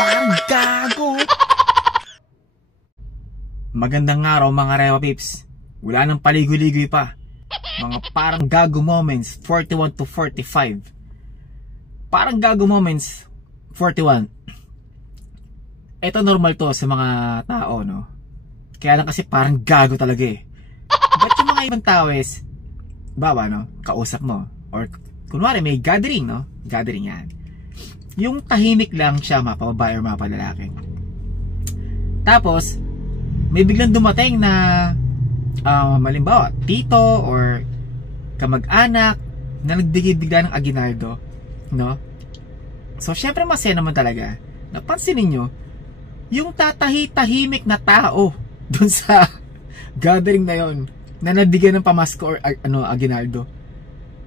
Parang gago. Magandang araw mga Rewa Pips. Wala nang paligoy-ligoy pa. Mga parang gago moments 41 to 45. Parang gago moments 41. Ito normal to sa mga tao, no? Kaya lang kasi parang gago talaga eh. Ba't yung mga ibang tao is bawa, no? Kausap mo. Or kunwari may gathering, no? Gathering yan. Yung tahimik lang siya, mapababae or mapalalaki. Tapos may biglang dumating na malimbawa, tito or kamag-anak na nagbigay bigla ng aginaldo, no? So syempre masaya naman talaga. Napansin niyo yung tahimik na tao dun sa gathering na yon na nabigyan ng pamasko or aginaldo.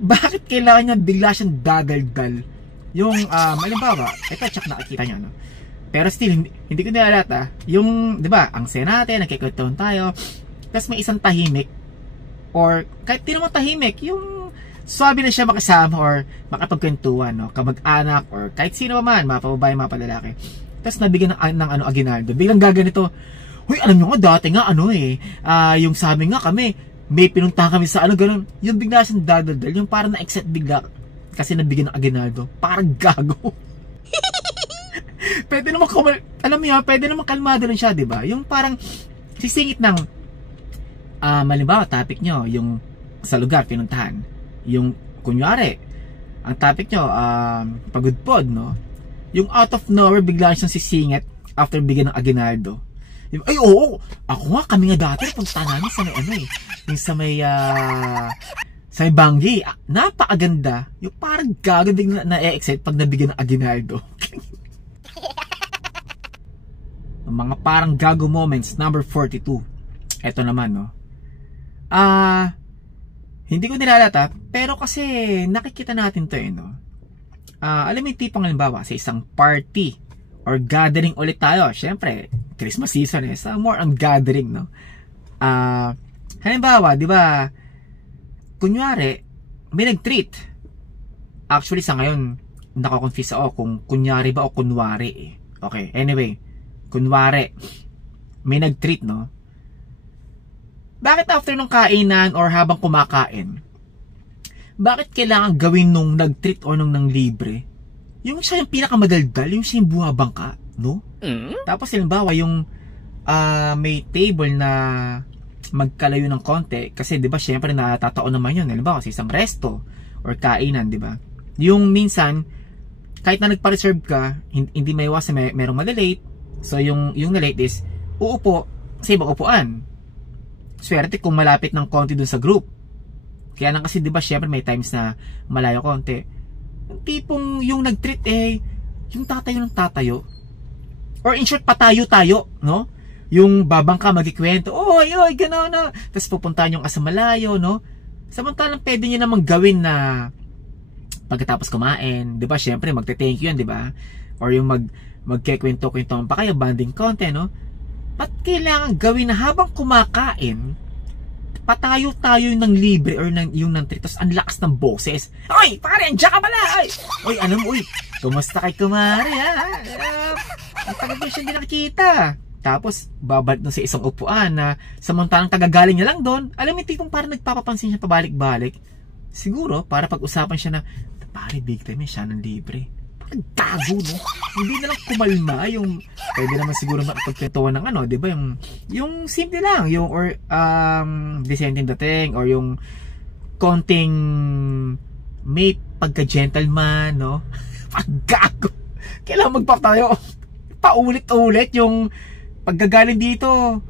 Bakit kailangan niya bigla siyang dadaldal? Yung malimbawa, ito check nakikita niyo, no? Pero still hindi ko nilalata yung, 'di ba, ang saya natin, nagkikwentuhan tayo. Tapos may isang tahimik or kahit di naman tahimik, yung swabe na siya makasama or makapagkwentuhan, no? Kamag-anak or kahit sino man, mapababae, mapalalaki. Tapos nabigyan ng aginaldo. Biglang gaganito, "Hoy, alam niyo nga dati nga yung sabi nga kami, may pinuntahan kami sa ganun." Yung bigla siyang dadaldal, yung parang na-excite bigla kasi nabigyan ng aginaldo. Parang gago. Pwede naman alam mo yun, pwede naman kalmado rin siya, 'di ba? Yung parang sisingit ng malimbawa, topic nyo, yung sa lugar, pinuntahan. Yung, kunyari, ang topic nyo, pagudpod, no? Yung out of nowhere, bigla siyang sisingit after bigyan ng aginaldo. Ay, oo! Ako nga, kami nga dati, punta namin sa may, yung sa may Banggi. Napakaganda. Yung parang gago, bigla na-excite pag nabigyan ng aginaldo. Mga parang gago moments, number 42. Eto naman, no? Hindi ko nilalata, pero kasi nakikita natin to, no? Alam mo yung tipong halimbawa sa isang party or gathering ulit tayo. Syempre, Christmas season eh. So more on gathering, no? Halimbawa, di ba, kunyari, may nag-treat. Actually, sa ngayon, nakakonfuse ako kung kunyari ba o kunwari eh. Okay, anyway, kunwari, may nag-treat, no? Bakit after nung kainan or habang kumakain, bakit kailangan gawin nung nag-treat o nung nang libre? Yung siya yung pinakamadaldal, yung siya yung buhabangka, no? Tapos halimbawa yung may table na magkalayo ng konti, kasi di ba syempre natatao naman yun, halimbawa sa isang resto or kainan, di ba? Yung minsan, kahit na nagpa-reserve ka, hindi may iwasan, merong malilate. So yung na-late is uupo sa ibang upuan. Swerte kung malapit ng konti dun sa group. Kaya lang kasi 'di ba syempre may times na malayo konti. Yung tipong yung nag-treat yung tatayo ng tatayo. Or in short, patayo-tayo, no? Yung babangka magkikwento, oy, gano'n na. Tapos pupuntahan yung asa malayo, no? Samantalang pwede niyo namang gawin na pagkatapos kumain, 'di ba? Syempre magte-thank you 'yan, 'di ba? Or yung magkikwento-kwento pa kayo, banding konti, no? Ba't kailangan gawin na habang kumakain, patayo-tayo ng libre or yung ng treat, tapos ang lakas ng boses. Oy, pare, andiyan ka pala! Oy, ano mo, kumusta kay kumare, ha? Ang tagal ko siya hindi nakikita. Tapos, babalik na sa isang upuan na samantalang tagagaling niya lang doon. Alam mo, tipong parang nagpapapansin siya pabalik-balik. Siguro, para pag-usapan siya na, pare, big time siya ng libre. Gago, no? Hindi na lang kumalma yung pwede naman siguro makapagkwentuhan ng di ba, yung simple lang, yung or dissenting dating or yung konting may pagka-gentleman, no? Gago. Kailangan magpatayo paulit-ulit yung paggagaling dito.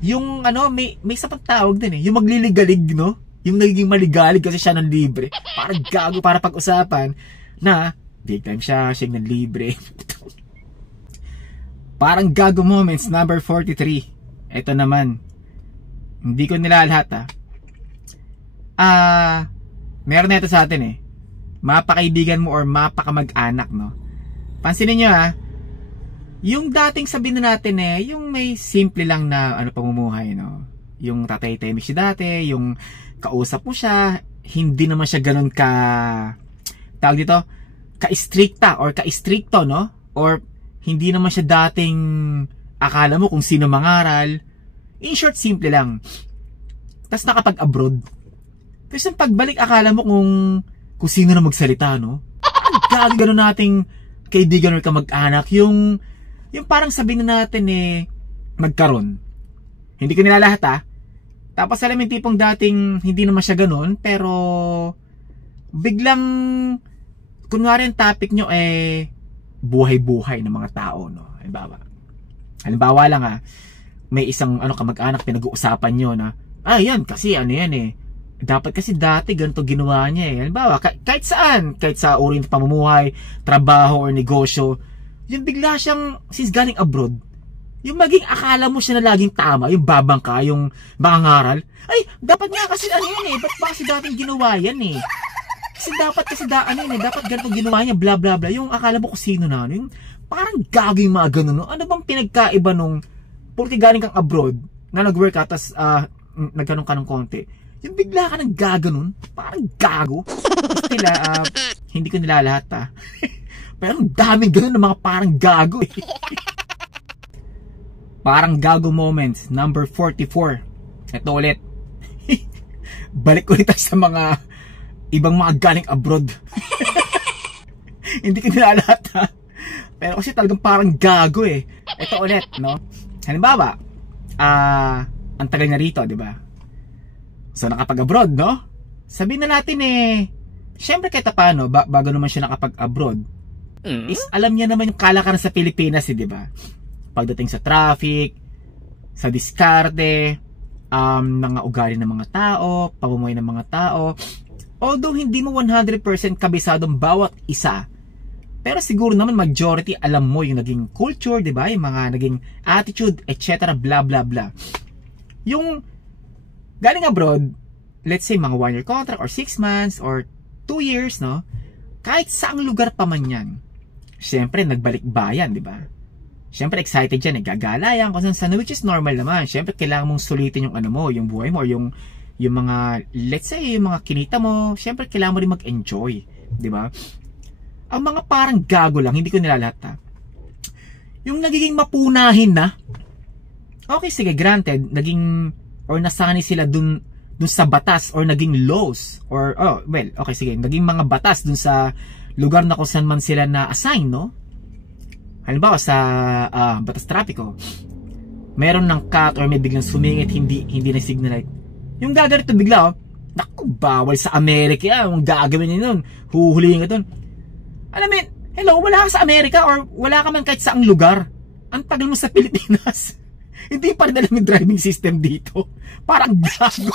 Yung may sa pagtawag din yung magliligalig, no? Yung nagiging maligalig kasi siya ng libre. Parang gago para pag-usapan na big time siya ng libre. Parang gago moments, number 43. Ito naman, hindi ko nilalahat, meron na ito sa atin mapakaibigan mo or mapakamag-anak, no? Pansinin nyo, yung dating sabihin na natin, yung may simple lang na pamumuhay, no? Yung tatay-tay siya dati, yung kausap mo siya, hindi naman siya ganun tawag dito, ka-stricta or ka-stricto, no? Or hindi naman siya dating akala mo kung sino mangaral. In short, simple lang. Tapos nakapag-abroad. Tapos yung pagbalik, akala mo kung sino na magsalita, no? Gagi gano'n nating kaibigan or kamag-anak. Yung parang sabihin na natin magkaroon. Hindi ko nilalahat Tapos alam yung tipong dating hindi naman siya gano'n, pero biglang kunwari ang topic nyo buhay-buhay ng mga tao, no? Halimbawa lang may isang kamag-anak pinag-uusapan nyo na yan kasi dapat kasi dati ganito ginawa niya Halimbawa, kahit sa uri ng pamumuhay, trabaho or negosyo, yung bigla siyang, since galing abroad, yung maging akala mo siya na laging tama, yung babangka, yung mangangaral, dapat nga kasi ba't ba kasi dating ginawa yan Kasi dapat dapat ganito ginawa niya, bla bla bla, yung akala mo kung sino na, yung parang gago yung mga ganun, no? Ano bang pinagkaiba nung, porque galing kang abroad, na nag-work ka, tas nagkaroon ka ng konti, yung bigla ka ng gaganon, parang gago. Nila, hindi ko nilalahat pero ang daming ganun ng mga parang gago Parang gago moments, number 44. Ito ulit. Balik ulit sa mga ibang mga galing abroad. Hindi ko nilalahat pero kasi talagang parang gago Ito ulit, no? Halimbawa, ang tagal na rito, di ba? So nakapag-abroad, no? Sabihin na natin syempre kahit paano, bago naman siya nakapag-abroad, is alam niya naman yung kalakaran sa Pilipinas, di ba? Pagdating sa traffic, sa diskarte, mga ugali ng mga tao, pamumuhay ng mga tao. Although hindi mo 100% kabisadong bawat isa, pero siguro naman majority alam mo yung naging culture, di ba? Yung mga naging attitude, etc. bla bla bla. Yung galing abroad, let's say mga 1-year contract or 6 months or 2 years, no? Kahit saang lugar pa man yan, syempre nagbalik bayan, di ba? Syempre excited yan, gagalayan kung saan, which is normal naman. Syempre kailangan mong sulitin yung yung buhay mo, or yung mga, let's say, yung mga kinita mo, syempre kailangan mo rin mag-enjoy, di ba? Ang mga parang gago lang, hindi ko nilalahat yung nagiging mapunahin na, okay, sige, granted, naging, or nasanay sila dun sa batas, or naging laws, or, okay, sige, naging mga batas dun sa lugar na kung saan man sila na-assign, no? Halimbawa sa batas trapiko, meron ng cut or may biglang sumingit, hindi na signal light. Yung gaganito bigla, naku, bawal sa Amerika, yung gagawin niya nun, huhulihin ka dun. Alam mo, hello, wala ka sa Amerika or wala ka man kahit saang lugar. Ang tagal mo sa Pilipinas. Hindi pa rin alam yung driving system dito. Parang gago.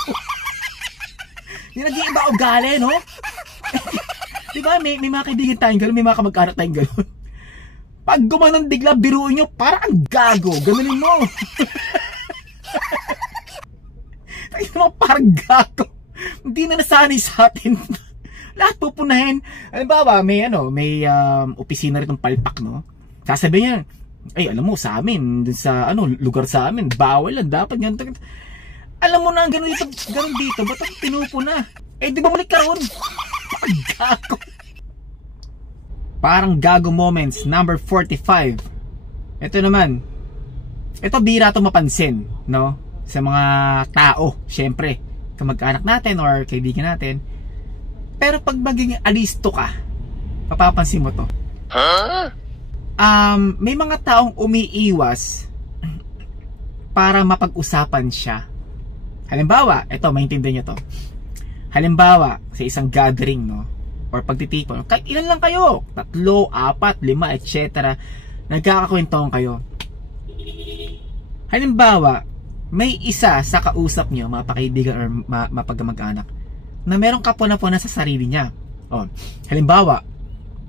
Yung nag-iiba ugali, no? Diba, may mga kaibigan tayong gano'n, may mga kamag-anak tayong gano'n. Pag gumanong bigla, biruin nyo, parang ang gago. Ganonin mo. Parang gago. Hindi na nasanay sa atin. Lahat pupunahin. Halimbawa, may opisina rin ng palpak, no? Sasabihin niya, alam mo, sa amin, dun sa, lugar sa amin, bawal lang, dapat ganito. Alam mo na, ganun dito, ba't ang tinupo na? Di ba malik ka ron? Parang gago. Parang gago moments, number 45. Ito naman, ito bira ito mapansin, no? Sa mga tao, syempre, kamag-anak natin or kaibigan natin. Pero pag maging alisto ka, papapansin mo to. May mga taong umiiwas para mapag-usapan siya. Halimbawa, ito, maintindihan nyo to. Halimbawa, sa isang gathering, no? Or pagtitipon, kahit ilan lang kayo, 3, 4, 5, etc. Nagkakakwentuhan kayo. Halimbawa, may isa sa kausap nyo, mga pakaibigan or mapagkamag-anak, na merong kapuna-puna sa sarili niya. Halimbawa,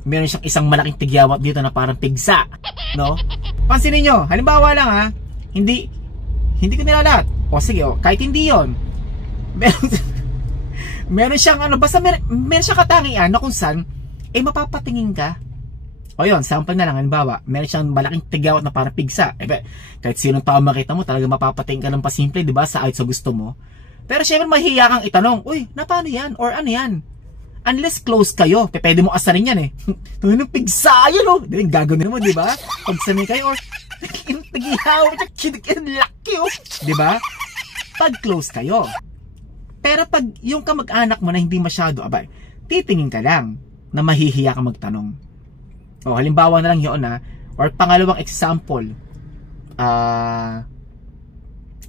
meron siyang isang malaking tigyawat dito na parang pigsa, no? Pansinin nyo, halimbawa lang hindi ko nilalahat. Sige, kahit hindi yon, meron siyang basta meron siyang katangian na kung saan mapapatingin ka. Yun, sample na lang, halimbawa, meron siyang malaking tigyawat na parang pigsa. Kahit sinong tao makita mo, talaga mapapatingin ka ng pasimple, di ba, sa gusto mo. Pero syempre mahihiya kang itanong, uy, na paano yan? Or ano yan? Unless close kayo, pwede mo asarin yan eh. Anong pigsa yun, oh. Di ba, gagawin mo, di ba? Pag sanay kayo, or nagihaw, laki, oh. Di ba? Pag close kayo. Pero pag yung kamag-anak mo na hindi masyado, abay, titingin ka lang na mahihiya ka magtanong. O, halimbawa na lang yun, or pangalawang example,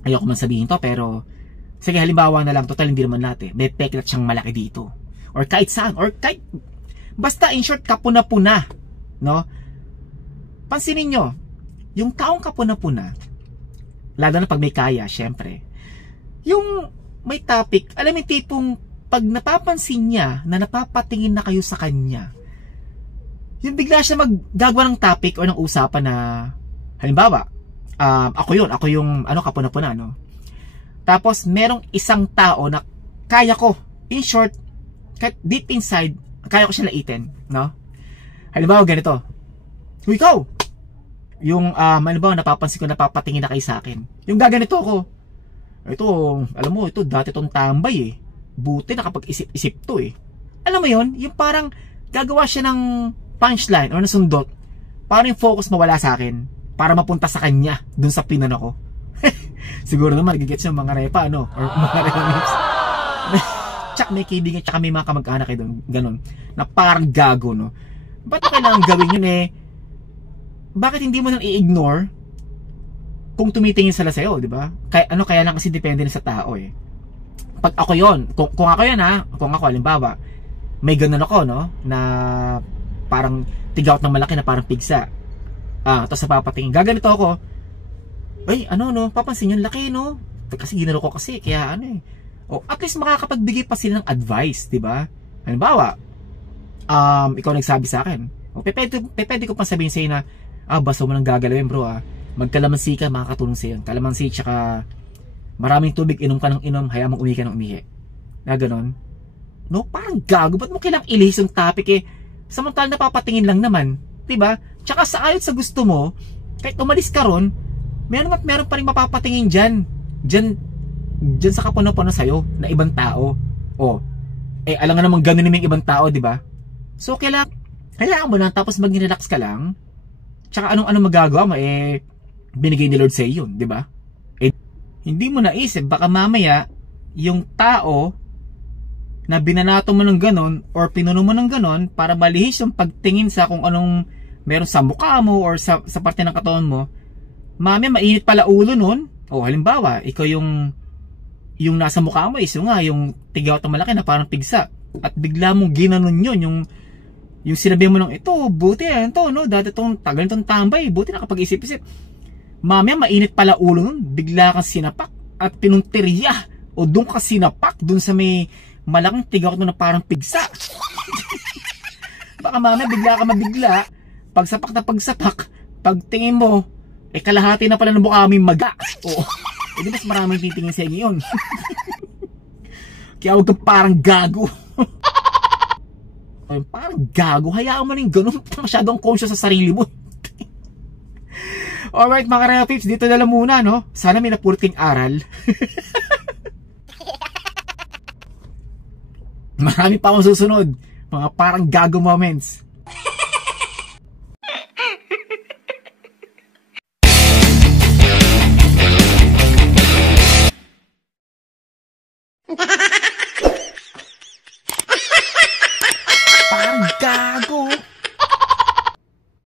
ayoko man sabihin to, pero sige, halimbawa na lang, total hindi naman natin, may peklat siyang malaki dito. Or kahit saan, or kahit, basta in short, kapuna-puna, no? Pansinin nyo, yung taong kapuna-puna, lalo na pag may kaya, syempre, yung may topic, alam mo yung tipong, pag napapansin niya, na napapatingin na kayo sa kanya, yung bigla siya maggagawa ng topic o ng usapan na, halimbawa, ako yung, kapuna-puna, no? Tapos, merong isang tao na kaya ko, in short, kahit deep inside, kaya ko siya laitin, no? Halimbawa, ganito. Ikaw! Yung, halimbawa, napapansin ko, napapatingin na kayo sa akin. Yung gaganito ako. Ito, alam mo, ito, dati itong tambay eh. Buti nakapag-isip-isip to eh. Alam mo yon, yung parang, gagawa siya ng punchline o nasundot, para yung focus mawala sa akin, para mapunta sa kanya, dun sa pinano ko. Siguro naman, nagigets yung mga repa, ano? Or mga repa. Tsak may kaibigan, tsaka may mga kamag-anak kayo doon, ganun, na parang gago, no? Ba't kailangan gawin yun eh? Bakit hindi mo nang i-ignore kung tumitingin sila sa'yo, di ba? Kaya lang kasi depende na sa tao eh. Pag ako yon, kung ako yan kung ako, halimbawa, may ganun ako, no? Na parang tigout ng malaki na parang pigsa. Tapos sa papatingin, gaganito ako, ay, no, papansin yung laki, no? Kasi ginaro ko kasi, kaya O, at least makakapagbigay pa sila ng advice, di ba? Halimbawa, ikaw nagsabi sa akin, pwede ko pa sabihin sa'yo na, basta mo nang gagalawin, bro, magkalamansi ka, makakatulong sa'yo. Kalamansi, tsaka maraming tubig, inom ka ng inom, hayaan mong umihi ka ng umihi. Na ganon. No, parang gago, ba't mo kailang ilihis yung topic eh? Samantal napapatingin lang naman, di ba? Tsaka sa ayot sa gusto mo, kahit umalis ka ron, meron pa rin mapapatingin dyan sa kapuna-puna sa'yo na ibang tao. Alam nga naman ganun naman yung ibang tao, di ba? So, kailangan mo na, tapos mag-relax ka lang. Tsaka anong magagawa mo, binigay ni Lord sa'yo yun, di ba? Hindi mo naisip, baka mamaya, yung tao na binanato mo ng ganon, or pinuno mo ng ganon, para malihis yung pagtingin sa kung anong meron sa mukha mo, or sa parte ng katawan mo, mamaya mainit pala ulo nun. Halimbawa, ikaw yung nasa mukha mo is yung tigaw at malaki na parang pigsa, at bigla mong ginanon yun, yung sinabi mo ng ito, buti no, dati itong tagal itong tambay, buti nakapag-isip-isip. Mamaya mainit pala ulo nun, bigla kang sinapak at pinunteriya, o doon ka sinapak doon sa may malaking tigaw na parang pigsa. Baka mamaya bigla ka mabigla, pagsapak na pagsapak, pagtingin mo, kalahati na pala ng mukha mo yung maga. Di mas maraming titingin sa inyo yun. Kaya huwag kang parang gago. Parang gago, hayaan mo rin ganun. Masyadong conscious sa sarili mo. Alright mga Repips, dito na lang muna, no? Sana may napulot kang aral. Marami pa akong susunod, mga parang gago moments. Parang gago.